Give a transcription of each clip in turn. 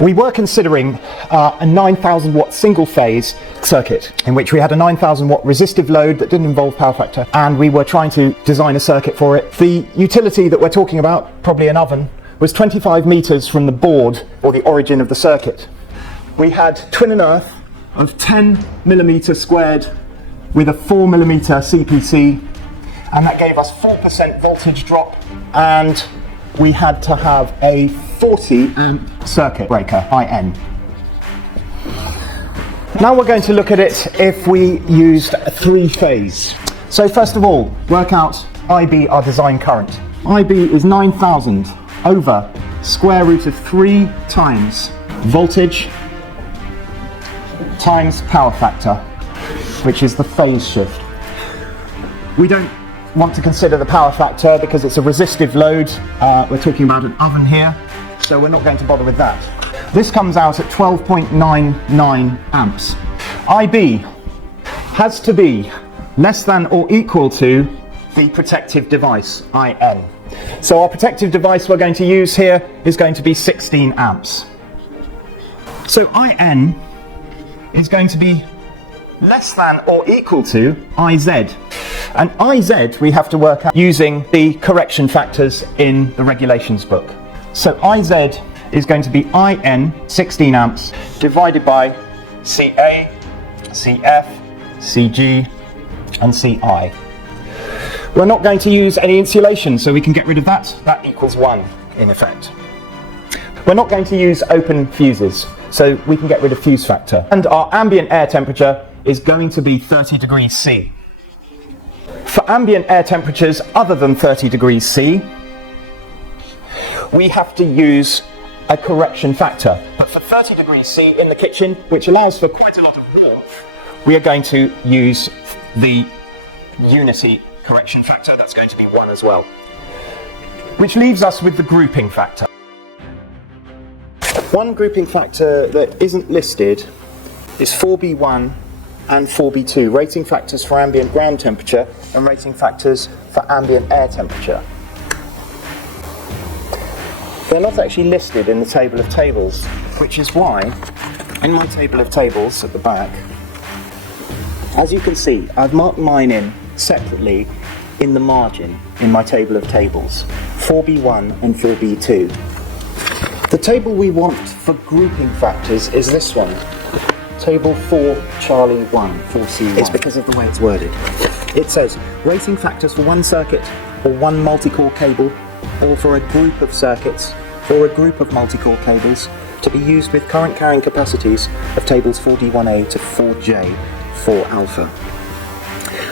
We were considering a 9,000 watt single phase circuit in which we had a 9,000 watt resistive load that didn't involve power factor, and we were trying to design a circuit for it. The utility that we're talking about, probably an oven, was 25 meters from the board or the origin of the circuit. We had twin and earth of 10 millimeter squared with a 4 millimeter CPC, and that gave us 4% voltage drop, and we had to have a 40 amp circuit breaker, IN. Now we're going to look at it if we used a three-phase. So first of all, work out IB, our design current. IB is 9,000 over square root of 3 times voltage times power factor, which is the phase shift. We don't want to consider the power factor because it's a resistive load. We're talking about an oven here, so we're not going to bother with that. This comes out at 12.99 amps. IB has to be less than or equal to the protective device, IN. So our protective device we're going to use here is going to be 16 amps. So IN is going to be less than or equal to IZ. And IZ we have to work out using the correction factors in the regulations book. So IZ is going to be IN, 16 amps, divided by CA, CF, CG, and CI. We're not going to use any insulation, so we can get rid of that. That equals 1, in effect. We're not going to use open fuses, so we can get rid of fuse factor. And our ambient air temperature is going to be 30 degrees C. For ambient air temperatures other than 30 degrees C, we have to use a correction factor. But for 30 degrees C in the kitchen, which allows for quite a lot of warmth, we are going to use the unity correction factor. That's going to be 1 as well. Which leaves us with the grouping factor. One grouping factor that isn't listed is 4B1 and 4B2, rating factors for ambient ground temperature and rating factors for ambient air temperature. They're not actually listed in the table of tables, which is why in my table of tables at the back, as you can see, I've marked mine in separately in the margin in my table of tables, 4B1 and 4B2. The table we want for grouping factors is this one, table 4 Charlie 1, 4C1. It's because of the way it's worded. It says rating factors for one circuit or one multi-core cable, or for a group of circuits or a group of multi-core cables to be used with current carrying capacities of tables 4D1A to 4J 4 alpha.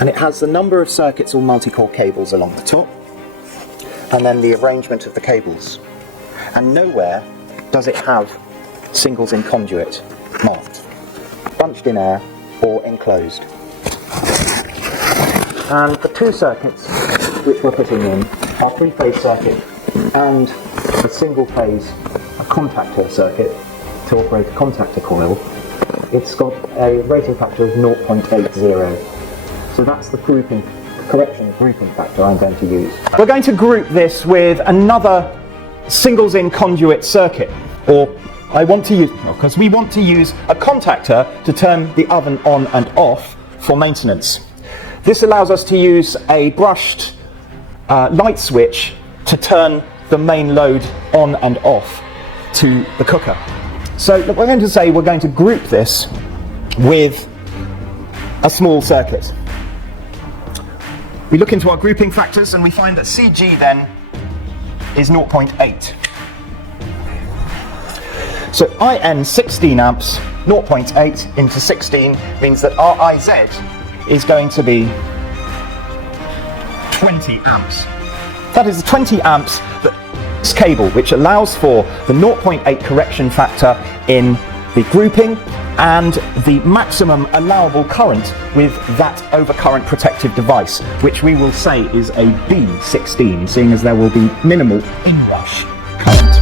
And it has the number of circuits or multi-core cables along the top, and then the arrangement of the cables. And nowhere does it have singles in conduit marked, bunched in air or enclosed. And the two circuits which we're putting in are three-phase circuit and a single-phase contactor circuit to operate a contactor coil. It's got a rating factor of 0.80. So that's the correction grouping factor I'm going to use. We're going to group this with another singles in conduit circuit, or because we want to use a contactor to turn the oven on and off for maintenance. This allows us to use a brushed light switch to turn the main load on and off to the cooker. So we're going to say we're going to group this with a small circuit. We look into our grouping factors and we find that CG then is 0.8. So IN 16 amps, 0.8 into 16 means that our IZ is going to be 20 amps. That is 20 amps this cable, which allows for the 0.8 correction factor in the grouping and the maximum allowable current with that overcurrent protective device, which we will say is a B16, seeing as there will be minimal inrush current.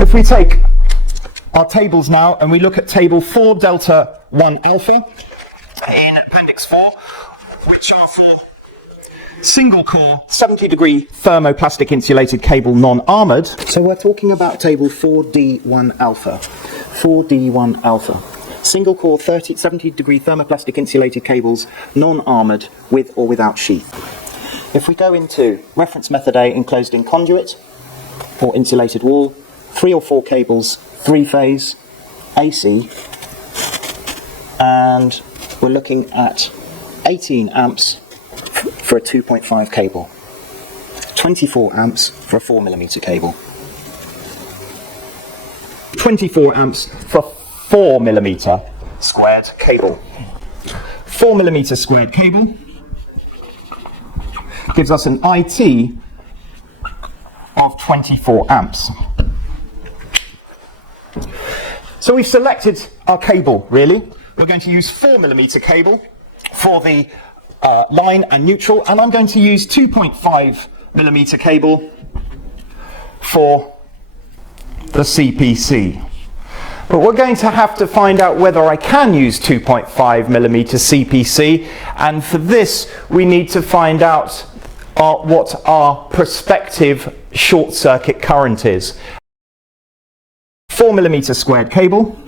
If we take our tables now and we look at table 4 delta 1 alpha in appendix 4, which are for single core, 70-degree thermoplastic insulated cable, non-armoured. So we're talking about table 4D1 alpha. 4D1 alpha. Single core, 70-degree thermoplastic insulated cables, non-armoured, with or without sheath. If we go into reference method A, enclosed in conduit or insulated wall, 3 or 4 cables, 3-phase, AC, and we're looking at 18 amps for a 2.5 cable, 24 amps for a 4mm cable, 24 amps for 4mm squared cable. 4mm squared cable gives us an IT of 24 amps. So we've selected our cable, really. We're going to use 4mm cable for the line and neutral, and I'm going to use 2.5mm cable for the CPC. But we're going to have to find out whether I can use 2.5mm CPC, and for this we need to find out what our prospective short circuit current is. 4mm squared cable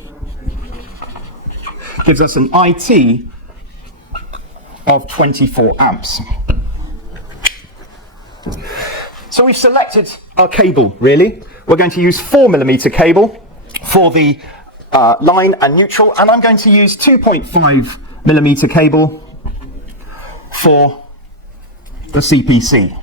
gives us an IT of 24 amps. So we've selected our cable, really. We're going to use 4mm cable for the line and neutral, and I'm going to use 2.5mm cable for the CPC.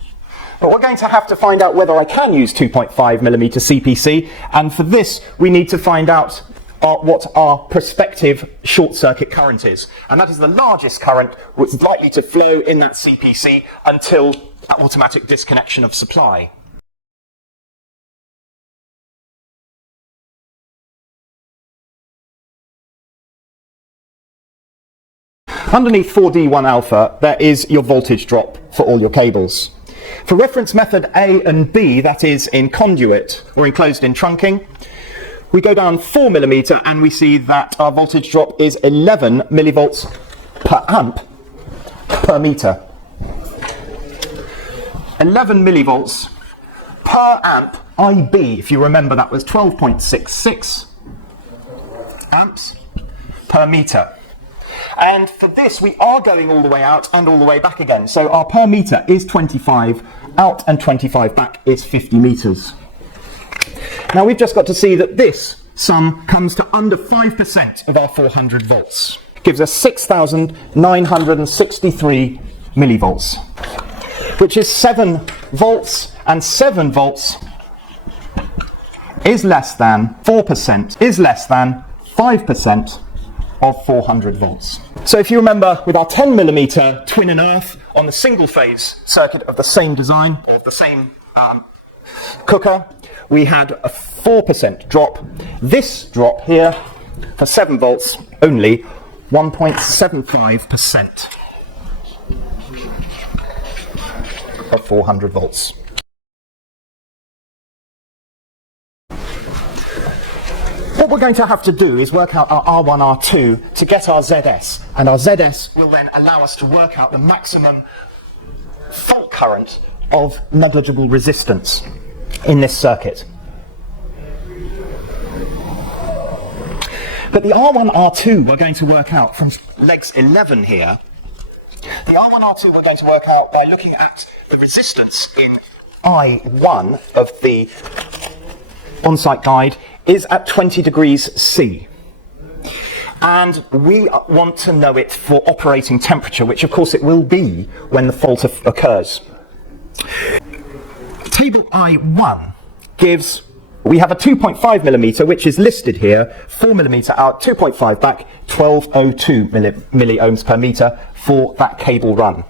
But we're going to have to find out whether I can use 2.5mm CPC, and for this we need to find out what our prospective short circuit current is. And that is the largest current which is likely to flow in that CPC until automatic disconnection of supply. Underneath 4D1 alpha, there is your voltage drop for all your cables. For reference method A and B, that is in conduit or enclosed in trunking, we go down 4mm and we see that our voltage drop is 11 millivolts per amp per meter. 11 millivolts per amp IB, if you remember that was 12.66 amps per meter. And for this we are going all the way out and all the way back again. So our per meter is 25 out and 25 back is 50 meters. Now we've just got to see that this sum comes to under 5% of our 400 volts. Gives us 6,963 millivolts, which is 7 volts, and 7 volts is less than 4%, is less than 5% of 400 volts. So if you remember, with our 10mm twin and earth on the single phase circuit of the same design, or the same cooker, we had a 4% drop. This drop here, for 7 volts, only 1.75% of 400 volts. What we're going to have to do is work out our R1, R2 to get our ZS, and our ZS will then allow us to work out the maximum fault current of negligible resistance in this circuit. But the R1, R2 we're going to work out from legs 11 here. The R1, R2 we're going to work out by looking at the resistance in I1 of the on-site guide is at 20 degrees C. And we want to know it for operating temperature, which of course it will be when the fault occurs. Table I1 gives, we have a 2.5mm, which is listed here, 4mm out, 2.5 back, 1202 milliohms per meter for that cable run.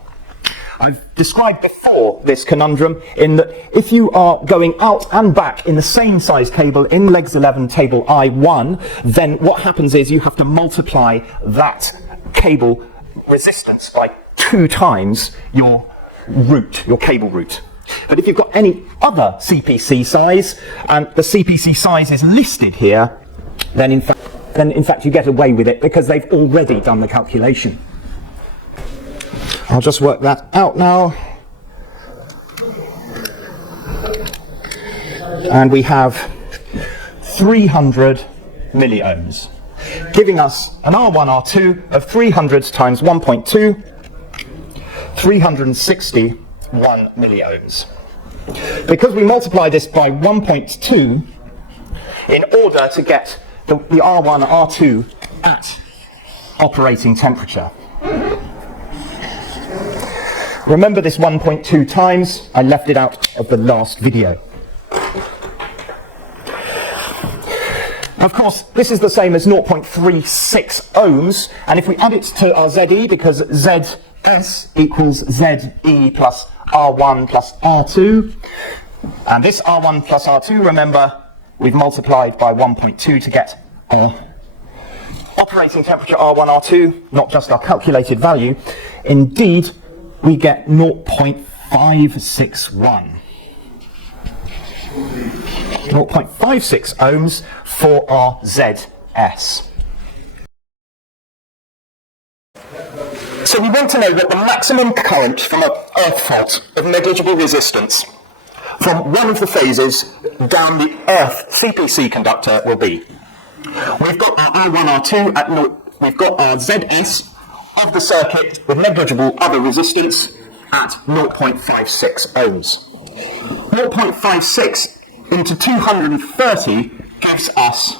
I've described before this conundrum in that if you are going out and back in the same size cable in legs 11 table I1, then what happens is you have to multiply that cable resistance by 2 times your route, your cable route. But if you've got any other CPC size, and the CPC size is listed here, then in fact you get away with it because they've already done the calculation. I'll just work that out now. and we have 300 milliohms, giving us an R1, R2 of 300 times 1.2, 361 milliohms. Because we multiply this by 1.2 in order to get the R1, R2 at operating temperature. Remember this 1.2 times, I left it out of the last video. Of course, this is the same as 0.36 ohms, and if we add it to our ZE, because ZS equals ZE plus R1 plus R2, and this R1 plus R2, remember, we've multiplied by 1.2 to get our operating temperature R1, R2, not just our calculated value. Indeed, we get 0.561. 0.56 ohms for our ZS. So we want to know what the maximum current from an earth fault of negligible resistance from one of the phases down the earth CPC conductor will be. We've got our R1, R2 at we've got our ZS of the circuit with negligible other resistance at 0.56 ohms. 0.56 into 230 gives us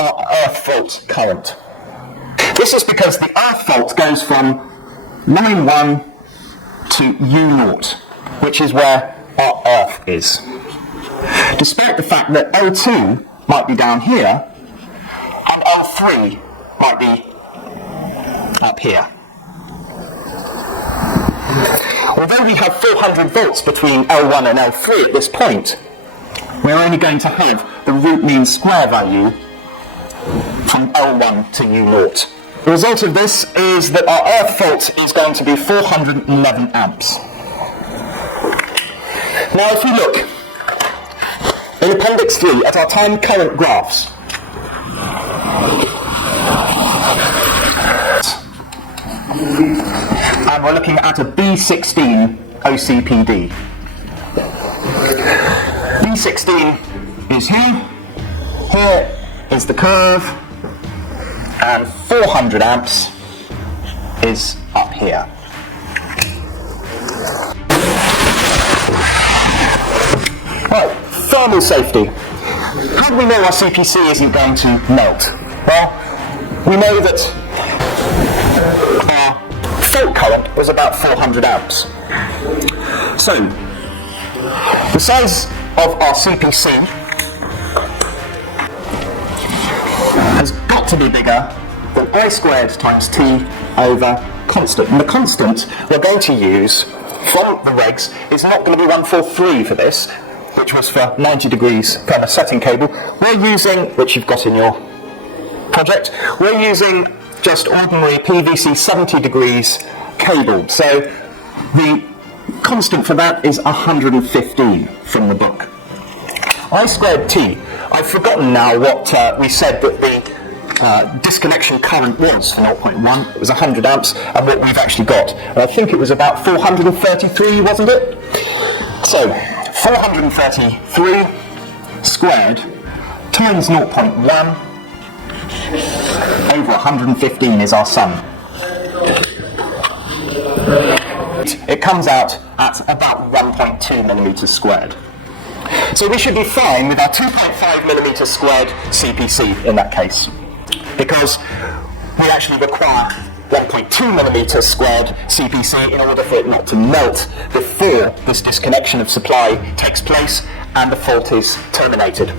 our earth fault current. This is because the earth fault goes from line 1 to U0, which is where our earth is. Despite the fact that L2 might be down here, and L3 might be up here. Although we have 400 volts between L1 and L3 at this point, we're only going to have the root mean square value from L1 to U0. The result of this is that our earth fault is going to be 411 amps. Now if we look in Appendix 3 at our time current graphs, and we're looking at a B16 OCPD. B16 is here, here is the curve, and 400 amps is up here. Right, thermal safety. How do we know our CPC isn't going to melt? Well, we know that our fault current was about 400 amps. So, the size of our CPC has got to be bigger than I squared times T over constant. And the constant we're going to use from the regs is not going to be 143 for this, which was for 90 degrees from a setting cable. We're using, which you've got in your project, we're using just ordinary PVC 70 degrees cable. So the constant for that is 115 from the book. I squared T. I've forgotten now what we said that the disconnection current was for 0.1. It was 100 amps, and what we've actually got. And I think it was about 433, wasn't it? So 433 squared times 0.1 over 115 is our sum. It comes out at about 1.2 millimeters squared. So we should be fine with our 2.5 millimeters squared CPC in that case, because we actually require 1.2 millimeters squared CPC in order for it not to melt before this disconnection of supply takes place and the fault is terminated.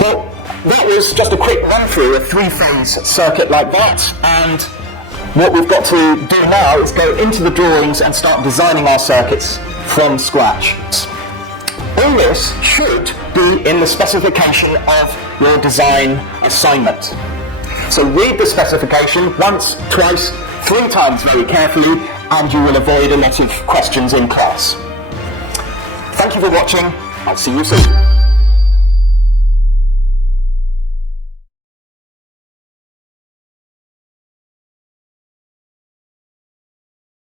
Well, that was just a quick run through a three-phase circuit like that, and what we've got to do now is go into the drawings and start designing our circuits from scratch. All this should be in the specification of your design assignment. So read the specification once, twice, 3 times very carefully, and you will avoid a lot of questions in class. Thank you for watching. I'll see you soon.